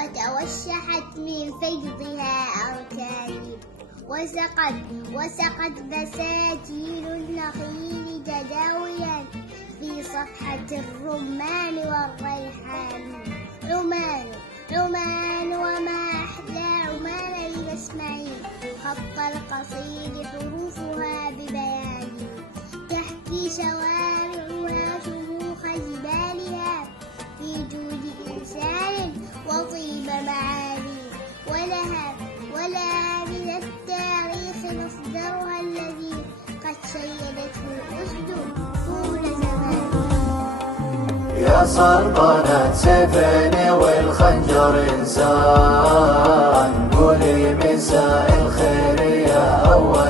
وتوشحت من فيضها أركاني، وسقت بساتين النخيل تداويا في صفحة الرمان والريحان. عمان وما أحلى عمان إذا اسمعي خط القصيد حروفها ببيان، تحكي شوارعها شموخ جبالها في جود إنسان وطيب معاني، ولها من التاريخ مصدرها الذي قد شيدته الأسد طول زمان. يا صربانة سيفين والخنجر إنسان، قولي مساء الخير يا أول